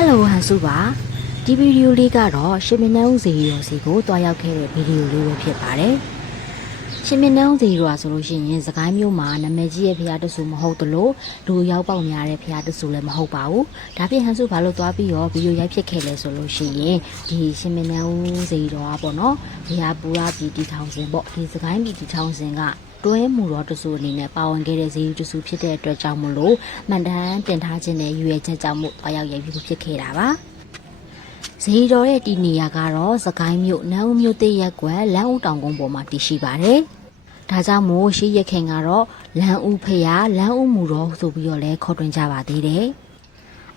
ဟယ်လိုဟန်စုပါဒီဗီဒီယိုလေးကတော့ရှင်မင်းနှန်းဦးစီရောစီကိုတွားရောက်ခဲ့တဲ့ဗီဒီယိုလေးပဲဖြစ်ပါတယ်ရှင်မင်းနှန်းဦးစီရောဆိုလို့ရှိရင်စကိုင်းမျိုးမှာနာမည်ကြီးရဲ့ဖရားတဆူမဟုတ်သလိုလူရောက်ပေါက်များတဲ့ဖရားတဆူလည်းမဟုတ်ပါဘူးဒါဖြင့်ဟန်စုဘာလို့တွားပြီးတော့ဗီဒီယိုရိုက်ဖြစ်ခဲ့လဲဆိုလို့ရှိရင်ဒီရှင်မင်းနှန်းဦးစီရောကပေါ့နော်ဖရားပူရာပြည်တီထောင်စင်ပေါ့ဒီစကိုင်းပြည်တီထောင်စင်က တွဲမှုတော်တဆူအနေနဲ့ပါဝင်ခဲ့တဲ့ဇေယျတဆူဖြစ်တဲ့အတွက်ကြောင့်မလို့မှန်တမ်းတင်ထားခြင်းနဲ့ရွေချက်ကြောင့်မို့တွားရောက်ရိုက်ပြီးဖြစ်ခဲ့တာပါဇေယျတော်ရဲ့ဒီနေရာကတော့စကိုင်းမြို့နန်းဦးမြို့တည့်ရက်ကွယ်လမ်းဦးတောင်ကုန်းပေါ်မှာတည်ရှိပါတယ်ဒါကြောင့်မို့ရှိရခင်ကတော့လမ်းဦးဖရာလမ်းဦးမူတော်ဆိုပြီးတော့လဲခေါ်တွင်ကြပါသေးတယ်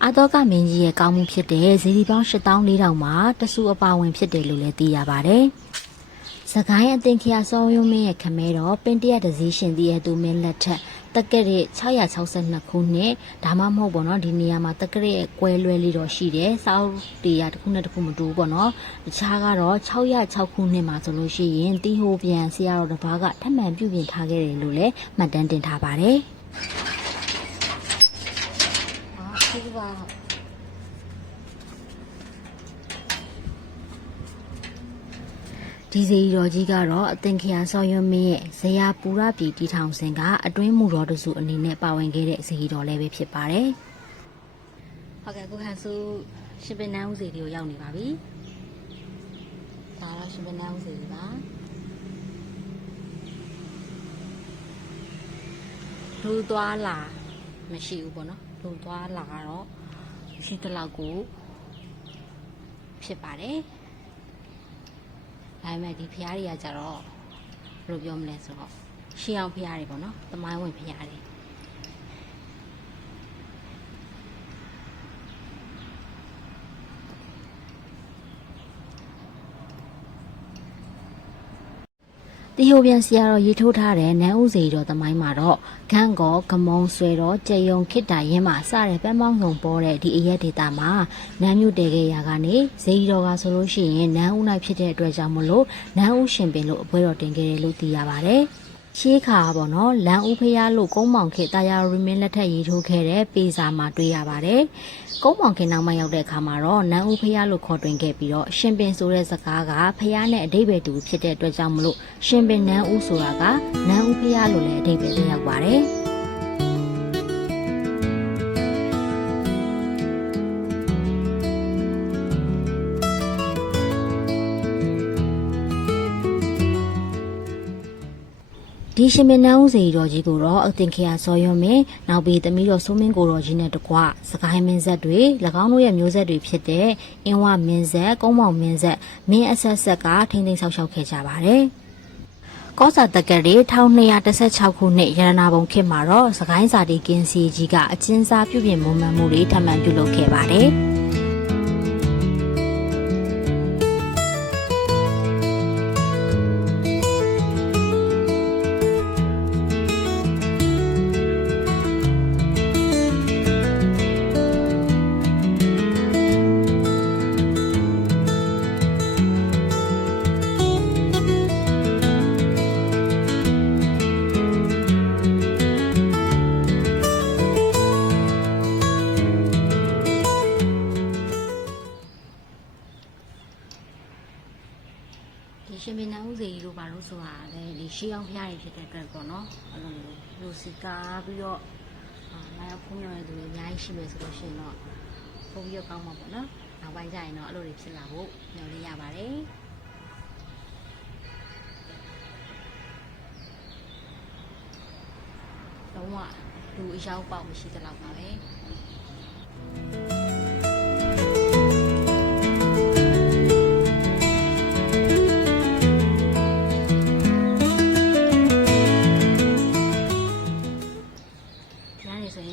အာတော့ကမင်းကြီးရဲ့ကောင်းမှုဖြစ်တဲ့ဇီဒီပေါင်း8400မှာတဆူအပါဝင်ဖြစ်တယ်လို့လည်းသိရပါတယ်။ စကိုင်းအသင်ခရစောရုံးမင်းရဲ့ခမဲတော်ပင်တရဒဇီရှင်တည်းရဲ့သူမင်းလက်ထက်တက်ကရက်662ခုနှစ်ဒါမှမဟုတ်ပေါ့နော်ဒီနေရာမှာတက်ကရက်ရဲ့ကွဲလွဲလေးတော့ရှိတယ်စောက်တရားတစ်ခုနဲ့တစ်ခုမတူဘူးပေါ့နော်တခြားကတော့606ခုနှစ်မှာဆိုလို့ရှိရင်တီဟိုပြန်ဆရာတော်တစ်ပါးကထပ်မံပြုပြင်ထားခဲ့တယ်လို့လည်းမှတ်တမ်းတင်ထားပါတယ်ဟာဒီပါ ဒီစီတော်ကြီးကတော့အသင်္ခရာဆော်ရွံမင်းရဲ့ဇရာပူရပြည်တီထောင်စင်ကအတွင်းမူတော်တစုအနေနဲ့ပါဝင်ခဲ့တဲ့ဇီတော်လည်းပဲဖြစ်ပါတယ်။ဟုတ်ကဲ့ကိုဟန်စုရှင်ပင်နန်းဦးစီတွေကိုရောက်နေပါပြီ။ဒါတော့ရှင်ပင်နန်းဦးစီပါ။လူသွားလာမရှိဘူးပေါ့နော်။လူသွားလာကတော့ရှိတလောက်ကိုဖြစ်ပါတယ်။ ဒါပေမဲ့ဒီဖျားတွေကကြတော့ဘယ်လိုပြောမလဲဆိုတော့ရှေးအောင်ဖျားတွေပေါ့နော်သမိုင်းဝင်ဖျားတွေ တီဟိုပြန်စီကတော့ရေးထိုးထားတဲ့နန်းဦးစီတော်သမိုင်းမှာတော့ဂန့်ကောဂမုံဆွဲတော်ကြေယုံခိတ္တရင်းမှာစတဲ့ပန်းပေါင်းစုံပေါ်တဲ့ဒီအရက်ဒေတာမှာနန်းမြို့တဲခဲ့ရာကနေဇေယီတော်ကဆိုလို့ရှိရင်နန်းဦးနိုင်ဖြစ်တဲ့အတွက်ကြောင့်မလို့နန်းဦးရှင်ပင်လို့အပွဲတော်တင်ခဲ့တယ်လို့သိရပါတယ်။ ရှေးခါပေါ့နော်လမ်းဦးဖျားလို့ကုန်းမောင်ခေတာယာရီမင်းလက်ထက်ရေးထိုးခဲ့တဲ့ပေစာမှာတွေ့ရပါတယ်။ကုန်းမောင်ခေနောက်မှရောက်တဲ့အခါမှာတော့နန်းဦးဖျားလို့ခေါ်တွင်ခဲ့ပြီးတော့ရှင်ပင်ဆိုတဲ့စကားကဖျားနဲ့အဓိပ္ပာယ်တူဖြစ်တဲ့အတွက်ကြောင့်မလို့ရှင်ပင်နန်းဦးဆိုတာကနန်းဦးဖျားလို့လည်းအဓိပ္ပာယ်သိရောက်ပါတယ်။ ဒီရှင်မင်းနန်းဦးစီတော်ကြီးကိုတော့အသင်ခေယစောရွံမင်းနောက်ပြီးသမီးတော်စိုးမင်းကိုတော်ကြီးနဲ့တကွစကိုင်းမင်းဆက်တွေ၎င်းတို့ရဲ့မျိုးဆက်တွေဖြစ်တဲ့အင်းဝမင်းဆက်ကုန်းမောင်မင်းဆက်မင်းအဆက်ဆက်ကထိမ့်သိမ်းဆောက်ရှောက်ခဲ့ကြပါတယ်ကောစာတက်ကရီ1216ခုနှစ်ရတနာပုံခေတ်မှာတော့စကိုင်းစာတီကင်းစီကြီးကအချင်းစားပြုပြင်မွမ်းမံမှုတွေထပ်မံပြုလုပ်ခဲ့ပါတယ်။ လဲဒီရှေးအောင်ဖျားတွေဖြစ်တဲ့အတွက်ပေါ့နော်အဲ့လိုမျိုးလူစီကားပြီးတော့အာလာရောက်ဖုံးရတဲ့သူတွေအများကြီးရှိမယ်ဆိုလို့ရှိရင်တော့ပုံပြီးတော့ကောင်းမှာပေါ့နော်နောက်ပိုင်းကျရင်တော့အဲ့လိုတွေဖြစ်လာဖို့ညွှန်လေးရပါတယ်လုံးဝလူအယောက်ပေါက်မရှိသလောက်ပါပဲ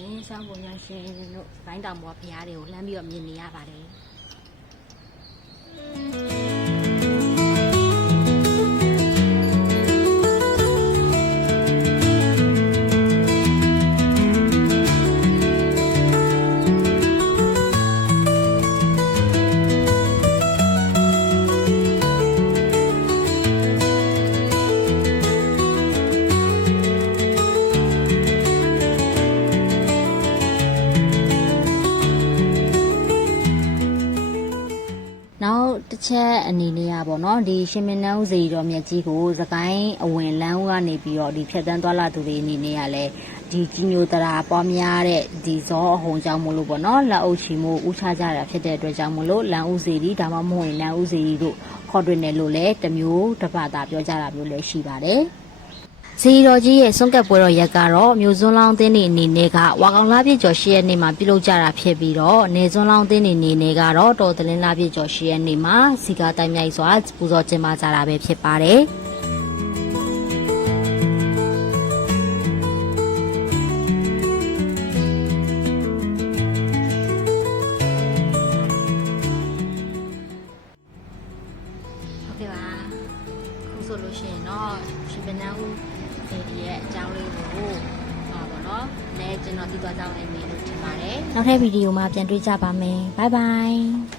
ရင်စောင်းပုံရရှင်တို့ဘိုင်းတောင်ပေါ်ဖျားတွေကိုလှမ်းပြီးတော့မြင်နေရပါတယ် တစ်ချက်အနေနဲ့ကပေါ့နော်ဒီရှင်မင်းနှောင်းစီတော်မြတ်ကြီးကိုသကိုင်းအဝင်လမ်းကနေပြီးတော့ဒီဖြတ်တန်းသွားလာသူတွေအနေနဲ့ကလည်းဒီကြီးညိုတရာပွားများတဲ့ဒီဇောအဟုန်ကြောင့်မလို့ပေါ့နော်လက်အုပ်ချီမှုဥချကြတာဖြစ်တဲ့အတွက်ကြောင့်မလို့လမ်းဦးစီဒီဒါမှမဟုတ်ရင်လမ်းဦးစီတို့ခေါ်တွင်တယ်လို့လည်းတစ်မျိုးတစ်ပါတာပြောကြတာမျိုးလည်းရှိပါတယ် ဇီတော်ကြီးရဲ့စွန့်ကပ်ပွဲတော်ရက်ကတော့မျိုးစွန်းလောင်းသင်းနေအနေနဲ့ကဝါကောင်လာပြည့်ကျော်ရှိရဲ့နေ့မှာပြုလုပ်ကြတာဖြစ်ပြီးတော့နေစွန်းလောင်းသင်းနေအနေနဲ့ကတော့တော်တလင်းလာပြည့်ကျော်ရှိရဲ့နေ့မှာစီကာတိုင်းမြိုက်စွာပူဇော်ကျင်းပကြတာပဲဖြစ်ပါတယ်ဟုတ်ကဲ့ပါခုဆိုလို့ရှိရင်တော့ရှင်ပနန်းဦး ဒီရဲ့အကြောင်းလေးကိုဟောပါတော့လဲကျွန်တော်သိသွားကြအောင်လည်းမေးလို့ထင်ပါတယ်နောက်ထပ်ဗီဒီယိုမှာပြန်တွေ့ကြပါမယ်ဘိုင်ဘိုင်